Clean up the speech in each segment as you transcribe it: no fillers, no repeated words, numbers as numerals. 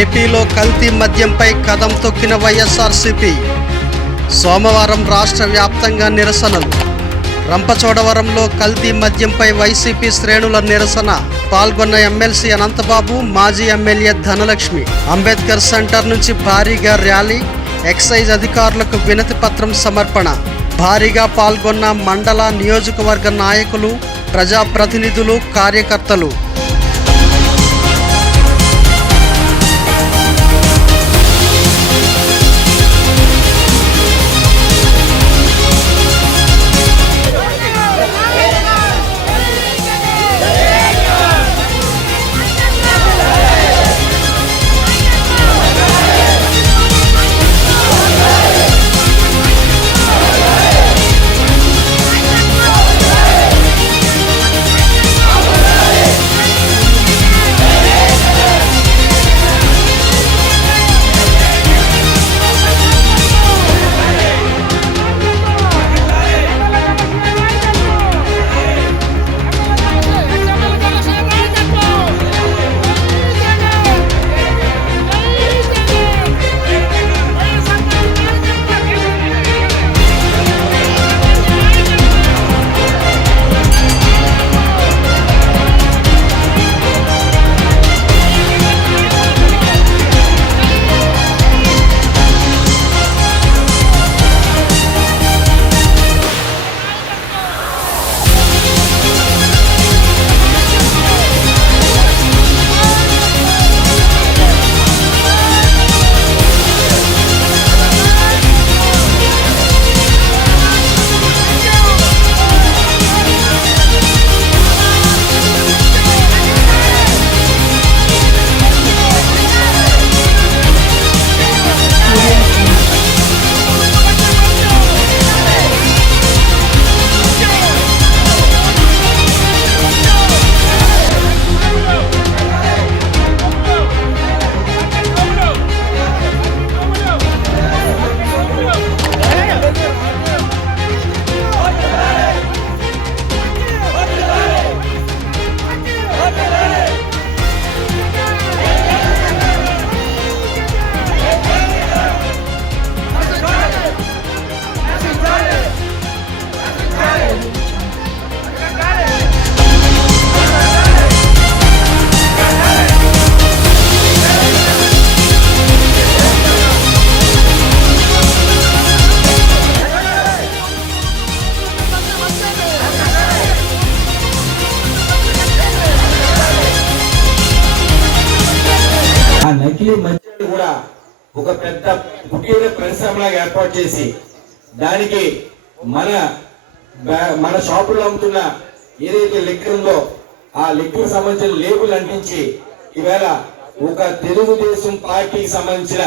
ఏపీలో కల్తీ మద్యంపై కదం తొక్కిన వైఎస్ఆర్సీపీ. సోమవారం రాష్ట్ర వ్యాప్తంగా నిరసనలు. రంపచోడవరంలో కల్తీ మద్యంపై వైసీపీ శ్రేణుల నిరసన. పాల్గొన్న ఎమ్మెల్సీ అనంతబాబు, మాజీ ఎమ్మెల్యే ధనలక్ష్మి. అంబేద్కర్ సెంటర్ నుంచి భారీగా ర్యాలీ. ఎక్సైజ్ అధికారులకు వినతి పత్రం సమర్పణ. భారీగా పాల్గొన్న మండల, నియోజకవర్గ నాయకులు, ప్రజాప్రతినిధులు, కార్యకర్తలు. నకిలీ మద్యాన్ని కూడా ఒక పెద్ద కుటీర పరిశ్రమలాగా ఏర్పాటు చేసి దానికి మన షాపులో అమ్ముతున్న ఏదైతే లిక్కర్ ఉందో ఆ లిక్కర్ సంబంధించిన లేబుల్ అంటించి ఈవేళ ఒక తెలుగుదేశం పార్టీకి సంబంధించిన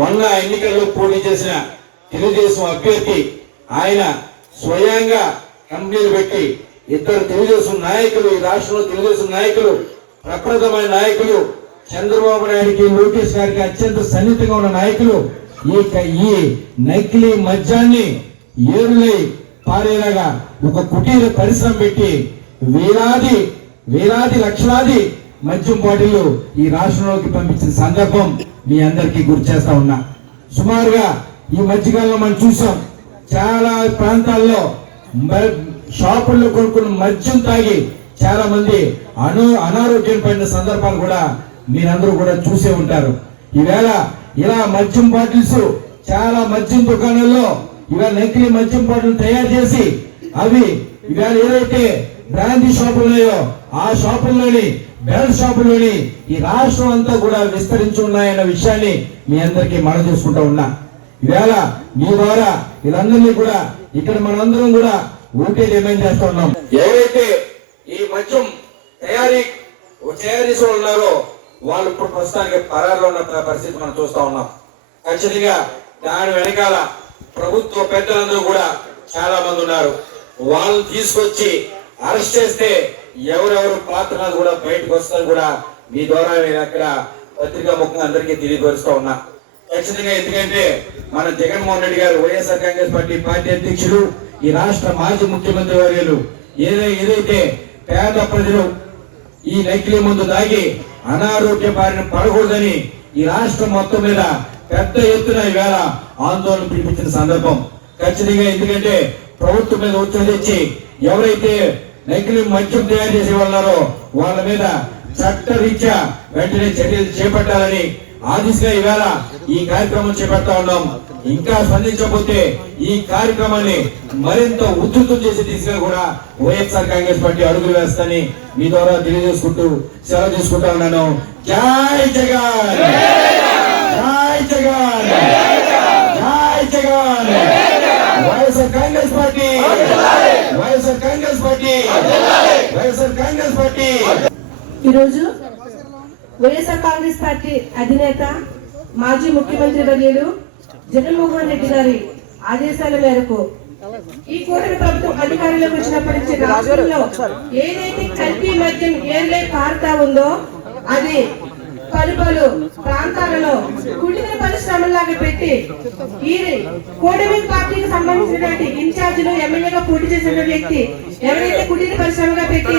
మొన్న ఎన్నికల్లో పోటీ చేసిన తెలుగుదేశం అభ్యర్థి ఆయన స్వయంగా కంపెనీలు పెట్టి ఇద్దరు తెలుగుదేశం నాయకులు, ఈ రాష్ట్రంలో తెలుగుదేశం నాయకులు, ప్రప్రథమైన నాయకులు, చంద్రబాబు నాయుడికి, లోకేష్ గారికి అత్యంత సన్నిహితంగా ఉన్న నాయకులు ఈ నకిలీ మద్యాన్ని ఏరులై పారేలాగా ఒక కుటీర పరిశ్రమ పెట్టి వేలాది లక్షలాది మద్యం బాటిల్లు ఈ రాష్ట్రంలోకి పంపించిన సందర్భం మీ అందరికీ గుర్తు చేస్తా ఉన్నా. సుమారుగా ఈ మధ్యకాలంలో మనం చూసాం, చాలా ప్రాంతాల్లో షాపుల్లో కొనుక్కున్న మద్యం తాగి చాలా మంది అనారోగ్యం పడిన సందర్భాలు కూడా మీరందరూ కూడా చూసే ఉంటారు. ఈవేళ ఇలా మద్యం బాటిల్స్ చాలా మద్యం దుకాణాల్లో ఇవాళ నకిలీ మద్యం బాటిల్ తయారు చేసి అవి ఇవాళ ఏదైతే బ్రాందీ షాపులు ఉన్నాయో ఆ షాపుల్లోని, బెల్ట్ షాపుల్లోని ఈ రాష్ట్రం అంతా కూడా విస్తరించి ఉన్నాయన్న విషయాన్ని మీ అందరికీ మనం చూసుకుంటా ఉన్నా. ఈవేళ మీ ద్వారా వీళ్ళందరినీ కూడా ఇక్కడ మనందరం కూడా ఊటే డిమాండ్ చేస్తూ ఉన్నాం. ఎవరైతే ఈ మద్యం తయారీ చేసే ఉన్నారో వాళ్ళు ఇప్పుడు ప్రస్తుతానికి పరారులో ఉన్న పరిస్థితి మనం చూస్తా ఉన్నాం. ఖచ్చితంగా దాని వెనకాల ప్రభుత్వ పెద్దలందరూ కూడా చాలా మంది ఉన్నారు. వాళ్ళు తీసుకొచ్చి అరెస్ట్ చేస్తే ఎవరెవరు పాత్ర కూడా బయటకు వస్తారు కూడా మీ ద్వారా నేను అక్కడ పత్రికా ముఖంగా అందరికీ తెలియపరుస్తూ ఉన్నా. ఖచ్చితంగా ఎందుకంటే మన జగన్మోహన్ రెడ్డి గారు, వైఎస్ఆర్ కాంగ్రెస్ పార్టీ అధ్యక్షులు, ఈ రాష్ట్ర మాజీ ముఖ్యమంత్రి వర్యులు ఏదైతే పేద ప్రజలు ఈ నకిలీ మందు దాగి అనారోగ్య బారిన పడకూడదని ఈ రాష్ట్రం మొత్తం మీద పెద్ద ఎత్తున ఈవేళ ఆందోళన పిలిపించిన సందర్భం ఖచ్చితంగా. ఎందుకంటే ప్రభుత్వం మీద ఒత్తిడి తెచ్చి ఎవరైతే నకిలీ మద్యం తయారు చేసే ఉన్నారో వాళ్ళ మీద చట్టరీత్యా వెంటనే చర్యలు చేపట్టాలని ఆ దిశగా ఈవేళ ఈ కార్యక్రమం చేపడతా ఉన్నాం. ఇంకా స్పందించకపోతే ఈ కార్యక్రమాన్ని మరింత ఉధృతం చేసే దిశగా కూడా వైఎస్ఆర్ కాంగ్రెస్ పార్టీ అడుగులు వేస్తానని మీ ద్వారా తెలియజేసుకుంటూ సెలవు తీసుకుంటా ఉన్నాను. జై జగన్, జై జగన్, జై Jagan. YSR Congress party, YSR Congress party, YSR Congress party. ఈరోజు వైఎస్ఆర్ కాంగ్రెస్ పార్టీ అధినేత మాజీ ముఖ్యమంత్రి వర్యులు జగన్మోహన్ రెడ్డి గారి ఆదేశాల మేరకు ఈ కూటమి ప్రభుత్వం అధికారంలోకి వచ్చినప్పటి నుంచి రాష్ట్రంలో ఏదైతే కల్తీ మద్యం ఏళ్ళే పారుతా ఉందో అది పలు ప్రాంతాలలో కుటీర పరిశ్రమలాగా పెట్టి ఈ కూటమి పార్టీకి సంబంధించినటువంటి ఇన్ఛార్జీలు ఎమ్మెల్యేగా పోటీ చేసిన వ్యక్తి ఎవరైతే కుటీర పరిశ్రమగా పెట్టి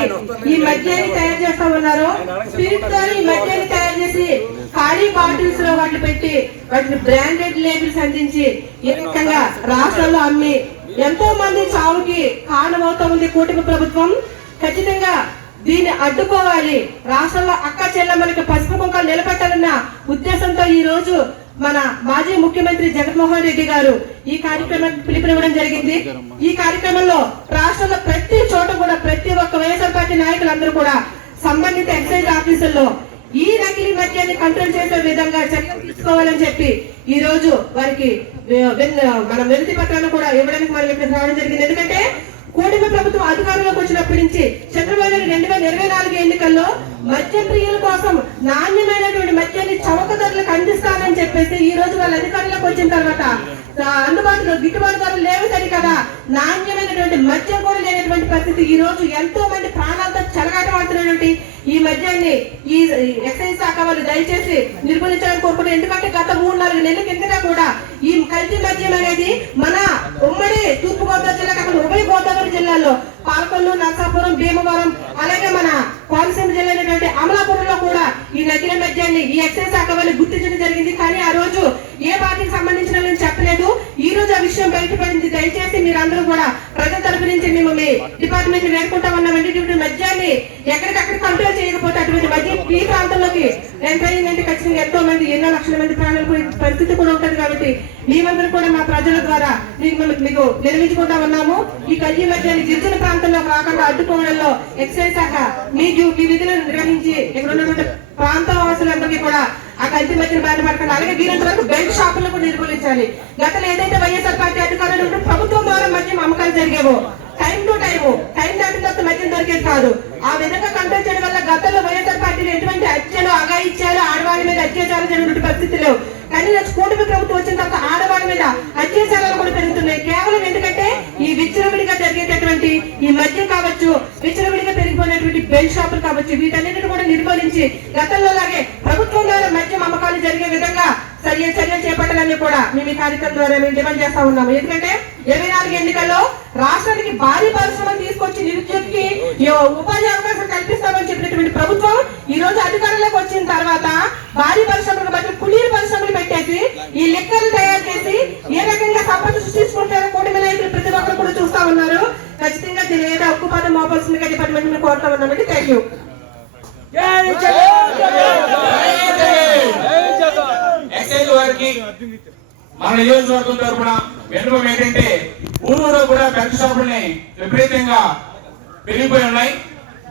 ఈ మద్యాన్ని తయారు చేస్తా ఉన్నారో స్పిరిట్ తో ఈ మద్యాన్ని తయారు చేసి ఖాళీ బాటిల్స్ లో వాటిని పెట్టి వాటిని బ్రాండెడ్ లేబుల్స్ అందించి ఈ రకంగా రాష్ట్రంలో అమ్మి ఎంతో మంది చావుకి కారణమవుతా ఉంది కూటమి ప్రభుత్వం. ఖచ్చితంగా దీన్ని అడ్డుకోవాలి. రాష్ట్రంలో అక్క చెల్లెమ్మలకి పసుపు కుంకాలు నిలబెట్టాలన్న ఉద్దేశంతో ఈ రోజు మన మాజీ ముఖ్యమంత్రి జగన్మోహన్ రెడ్డి గారు ఈ కార్యక్రమానికి పిలుపునివ్వడం జరిగింది. ఈ కార్యక్రమంలో రాష్ట్రంలో ప్రతి చోట కూడా ప్రతి ఒక్క వైఎస్ఆర్ పార్టీ నాయకులందరూ కూడా సంబంధిత ఎక్సైజ్ ఆఫీసుల్లో ఈ నకిలీ మద్యాన్ని కంట్రోల్ చేసే విధంగా చర్యలు తీసుకోవాలని చెప్పి ఈ రోజు వారికి మన వినతి పత్రాన్ని కూడా ఇవ్వడానికి మనం ఇక్కడ రావడం జరిగింది. ఎందుకంటే కూటమి ప్రభుత్వం అధికారంలోకి వచ్చినప్పటి నుంచి చంద్రబాబు నాయుడు 2024 ఎన్నికల్లో మద్య ప్రియుల కోసం నాణ్యమైనటువంటి మద్యాన్ని చౌక ధరలకు అందిస్తానని చెప్పేసి ఈ రోజు వాళ్ళ అధికారంలోకి వచ్చిన తర్వాత అందుబాటులో గిట్టుబాటు ధరలు లేవు సరి కదా, నాణ్యమైనటువంటి మద్యం కూడా లేనటువంటి పరిస్థితి. ఈ రోజు ఎంతో మంది ప్రాణాలతో చెలగాటమాడుతున్నటువంటి ఈ మద్యాన్ని ఈ ఎక్సైజ్ శాఖ వాళ్ళు దయచేసి నిర్మూలించాలని కోరుకుంటున్నారు. ఎందుకంటే గత 3-4 నెలల కిందట కూడా ఈ కల్తీ మద్యం అనేది మన ఉమ్మడి తూర్పుగోదావరి జిల్లా కాకుండా ఉభయ గోదావరి జిల్లాలో పాలకొల్లు, నరసాపురం, భీమవరం అలాగే మన కోనసీమ జిల్లా అయినటువంటి అమలాపురంలో కూడా ఈ నకిలీ మద్యాన్ని ఈ ఎక్సైజ్ శాఖ వాళ్ళు గుర్తించడం జరిగింది. కానీ ఆ రోజు ఏ పార్టీకి సంబంధించిన వాళ్ళని చెప్పలేదు. ఈ రోజు ఆ విషయం బయటపడింది. దయచేసి మీరందరూ కూడా ప్రజల తరపు నుంచి మేము మీ డిపార్ట్మెంట్ వేడుకుంటా ఉన్నామండి. ఇటువంటి మద్యాన్ని ఎక్కడికక్కడ కంట్రోల్ చేయకపోతే అటువంటి మద్యం ఈ ప్రాంతంలోకి ఎంటర్ అయిందంటే ఖచ్చితంగా ఎంతో మంది ఎన్నో లక్షల మంది ప్రాణాలు పోయే పరిస్థితి కూడా ఉంటుంది. కాబట్టి మేమందరూ కూడా మా ప్రజల ద్వారా మీకు నిర్మించుకుంటా ఉన్నాము. ఈ కల్తీ మద్యాన్ని గిరిజన ప్రాంతంలో రాకుండా అడ్డుకోవడంలో ఎక్సైజ్ శాఖ మీ విధులను నిర్వహించి ఇక్కడ ఉన్నటువంటి ప్రాంత వాసులందరికీ కూడా ఆ కల్తీ మద్యం బయటపడకండి. అలాగే వీరంత వరకు బెల్ట్ షాపులను కూడా నిర్మూలించాలి. గతంలో ఏదైతే వైఎస్ఆర్ పార్టీ అధికారులు ఉంటే ప్రభుత్వం ద్వారా మద్యం అమ్మకాలు జరిగేవో టైం టు టైం దాటిన తర్వాత మద్యం దొరికేది కాదు. ఆ విధంగా కంట్రోల్ చేయడం వల్ల గతంలో వైఎస్ఆర్ పార్టీలు ఎటువంటి హత్యలు, అఘాయిత్యాలు, ఆడవాళ్ళ మీద అత్యాచారాలు జరిగినటువంటి పరిస్థితి లేవు. కానీ కూటమి ప్రభుత్వం వచ్చిన తర్వాత ఆడవాళ్ళ మీద అత్యాచారాలు కూడా పెరుగుతున్నాయి. కేవలం ఎందుకంటే ఈ విచ్చలవిడిగా జరిగేటటువంటి ఈ మద్యం కావచ్చు, విచ్చలవిడిగా పెరిగిపోయినటువంటి బెల్ట్ షాపులు కావచ్చు, వీటన్నిటిని కూడా నిర్మూలించి గతంలో లాగే ప్రభుత్వం ద్వారా మద్యం అమ్మకాలు జరిగే విధంగా చర్యలు చేపట్టాలని కూడా మేము ఈ కార్యక్రమం ద్వారా మేము డిమాండ్ చేస్తా ఉన్నాము. ఎందుకంటే 24 ఎన్నికల్లో రాష్ట్రానికి భారీ పరిశ్రమలు తీసుకొచ్చి నిరుద్యోగికి ఉపాధి అవకాశం కల్పిస్తామని చెప్పినటువంటి ప్రభుత్వం ఈ రోజు అధికారంలోకి వచ్చిన తర్వాత భారీ పరిశ్రమలకు బట్టి కుటీర పరిశ్రమలు పెట్టేసి ఈ లిక్కర్లు తయారు చేసి ఏ రకంగా సంపద సృష్టించుకుంటారో కూటమి నాయకులు ప్రతి ఒక్కరు కూడా చూస్తా ఉన్నారు. ఖచ్చితంగా దీని ఏదో ఉక్కుపాదం మోపాల్సిందిగా డిపార్ట్మెంట్ కోరుతా ఉన్నామండి. Thank you. ఎక్సైజ్ వారికి మన నియోజకవర్గం తరఫున విన్నపం ఏంటంటే ఊరూరు కూడా బెల్ట్ షాపుల్ని విపరీతంగా పెరిగిపోయి ఉన్నాయి.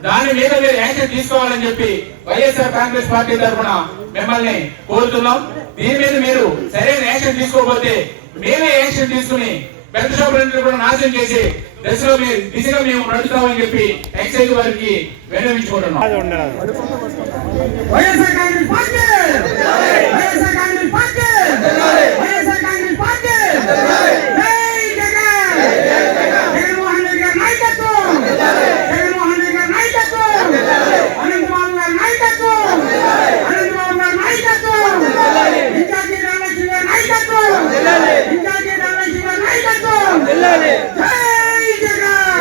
దాని మీద మీరు యాక్షన్ తీసుకోవాలని చెప్పి వైఎస్ఆర్ కాంగ్రెస్ పార్టీ తరఫున మిమ్మల్ని కోరుతున్నాం. దీని మీద మీరు సరైన యాక్షన్ తీసుకోకపోతే మేమే యాక్షన్ తీసుకుని బెల్ట్ షాపులన్నింటినీ కూడా నాశనం చేసి దిశగా మేము నడుస్తామని చెప్పి ఎక్సైజ్ వారికి విన్నవించుకుంటున్నాం. YSR Congress party, YSR Congress party, YSR Congress party. Jai Jagan, Jaganmohan Reddy గారి నాయకత్వం, జగన్మోహన్ రెడ్డి గారి నాయకత్వం, అనంతబాబు గారి నాయకత్వం, అనంతబాబు గారి నాయకత్వం, ఇన్ఛార్జి ధనలక్ష్మి గారి నాయకత్వం, ఇన్ఛార్జి ధనలక్ష్మి గారి నాయకత్వం. జై జగన్.